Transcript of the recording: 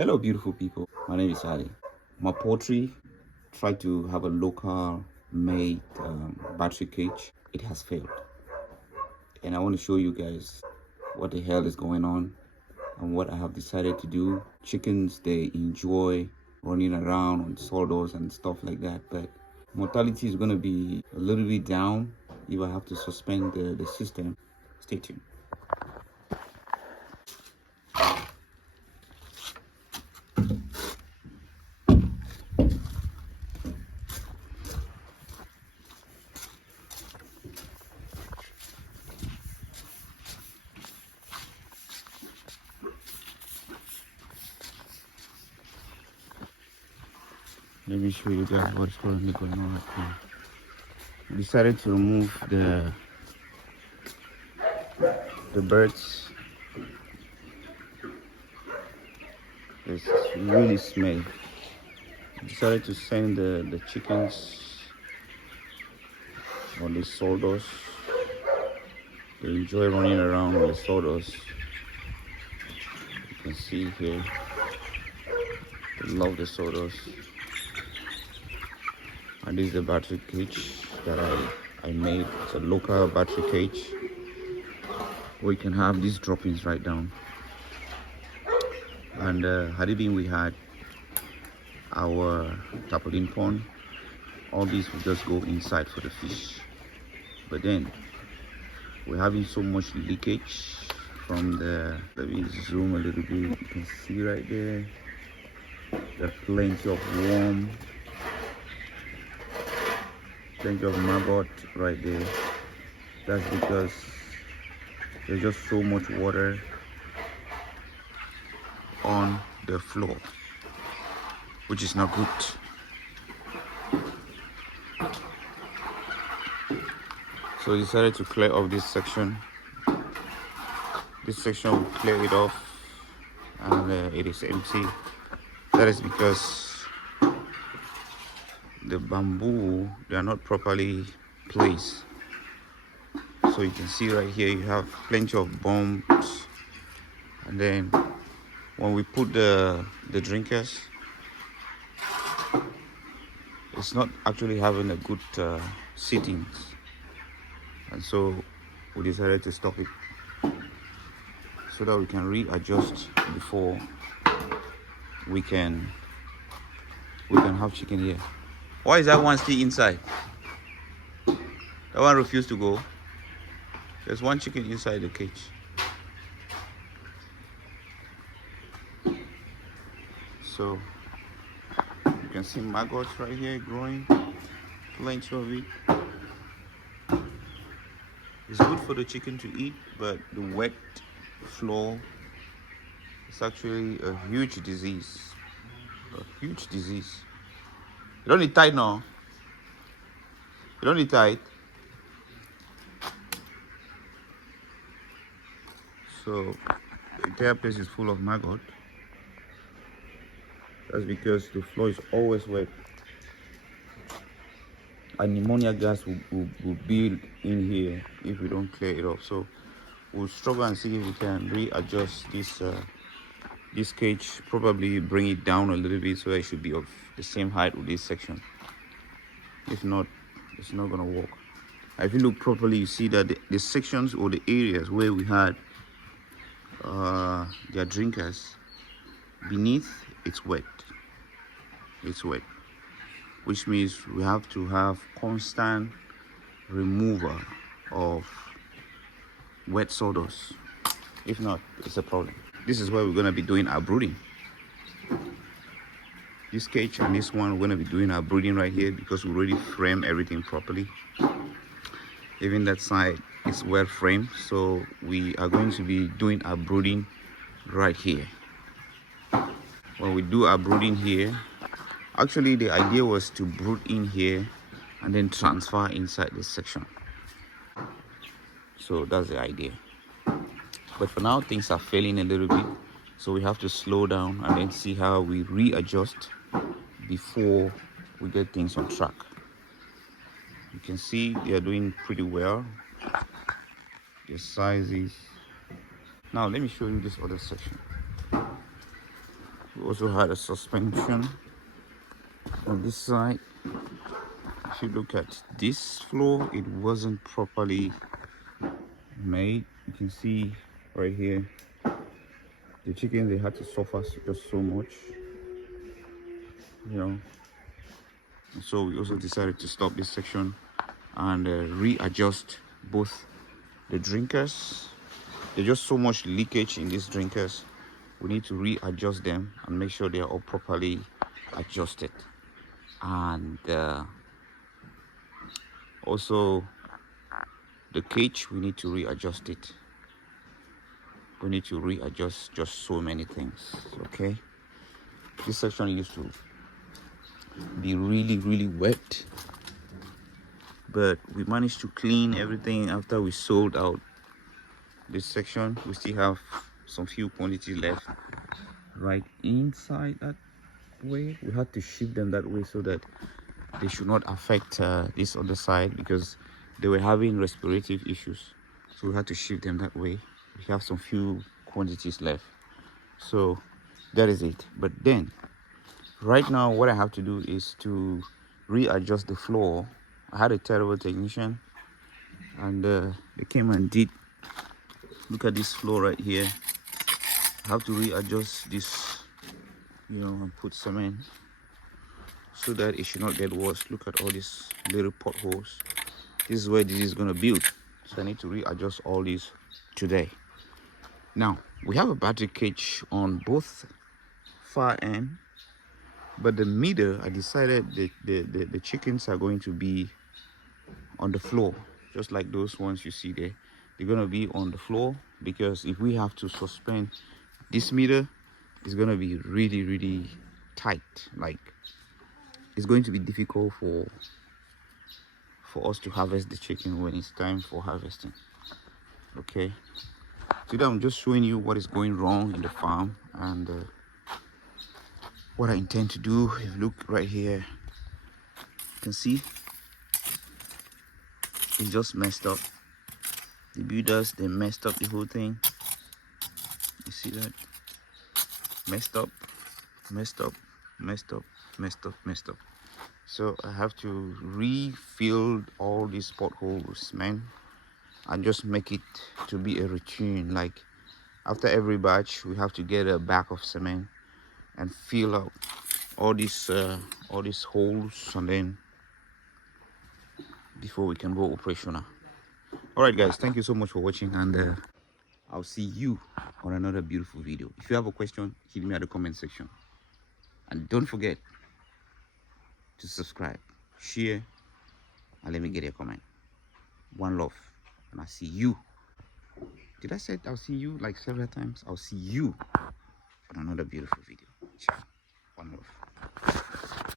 Hello, beautiful people. My name is Ali. My poultry tried to have a local made battery cage. It has failed. And I want to show you guys what the hell is going on and what I have decided to do. Chickens, they enjoy running around on sawdust and stuff like that. But mortality is going to be a little bit down if I have to suspend the system. Stay tuned. Let me show you guys what's currently going on right now. I decided to remove the birds. It's really smelly. I decided to send the chickens on the sawdust. They enjoy running around on the sawdust. You can see here, they love the sawdust. And this is the battery cage that I made. It's a local battery cage where you can have these droppings right down. And had it been we had our tarpaulin pond, all these would just go inside for the fish. But then we're having so much leakage from let me zoom a little bit. You can see right there, there's plenty of worm, plenty of maggot right there. That's because there's just so much water on the floor, which is not good. So I decided to clear off this section. This section will clear it off, and it is empty. That is because the bamboo, they are not properly placed. So you can see right here, you have plenty of bumps, and then when we put the drinkers, it's not actually having a good sittings, and so we decided to stop it so that we can readjust before we can have chicken here. Why is that one still inside? That one refused to go. There's one chicken inside the cage. So you can see maggots right here growing, plenty of it. It's good for the chicken to eat, but the wet floor is actually a huge disease. A huge disease. You don't need tight now. You don't need tight. So the entire place is full of maggot. That's because the floor is always wet. And pneumonia gas will build in here if we don't clear it off. So we'll struggle and see if we can readjust this cage, probably bring it down a little bit so it should be of the same height with this section. If not, it's not gonna work. If you look properly, you see that the sections or the areas where we had their drinkers, beneath it's wet. It's wet, which means we have to have constant removal of wet sawdust. If not, it's a problem. This is where we're gonna be doing our brooding. This cage and this one, we're gonna be doing our brooding right here because we already frame everything properly. Even that side is well framed, so we are going to be doing our brooding right here. When we do our brooding here, actually the idea was to brood in here and then transfer inside this section. So that's the idea. But for now, things are failing a little bit, so we have to slow down and then see how we readjust before we get things on track. You can see they are doing pretty well. Their sizes. Now let me show you this other section. We also had a suspension on this side. If you look at this floor, it wasn't properly made. You can see right here, the chicken, they had to suffer just so much, you know. So we also decided to stop this section and readjust both the drinkers. There's just so much leakage in these drinkers. We need to readjust them and make sure they are all properly adjusted. And also the cage, we need to readjust it. We need to readjust just so many things. Okay, this section used to be really wet, but we managed to clean everything after we sold out this section. We still have some few quantity left right inside that way. We had to shift them that way so that they should not affect this other side, because they were having respiratory issues, so we had to shift them that way. We have some few quantities left, so that is it. But then right now what I have to do is to readjust the floor. I had a terrible technician, and they came and did. Look at this floor right here. I have to readjust this, you know, and put cement so that it should not get worse. Look at all these little potholes. This is where this is going to build, so I need to readjust all these today. Now we have a battery cage on both far end, but the middle, I decided the chickens are going to be on the floor, just like those ones you see there. They're going to be on the floor, because if we have to suspend this meter, it's going to be really tight. Like, it's going to be difficult for us to harvest the chicken when it's time for harvesting. Okay, today I'm just showing you what is going wrong in the farm, and what I intend to do. If you look right here, you can see it's just messed up. The builders, they messed up the whole thing. You see that? Messed up. So I have to refill all these potholes, man, and just make it to be a routine. Like, after every batch, we have to get a bag of cement and fill out all these holes, and then before we can go operational. All right, guys, thank you so much for watching, and I'll see you on another beautiful video. If you have a question, hit me at the comment section, and don't forget to subscribe, share, and let me get a comment. One love, and I'll see you. Did I say I'll see you like several times? I'll see you on another beautiful video. Ciao. One love.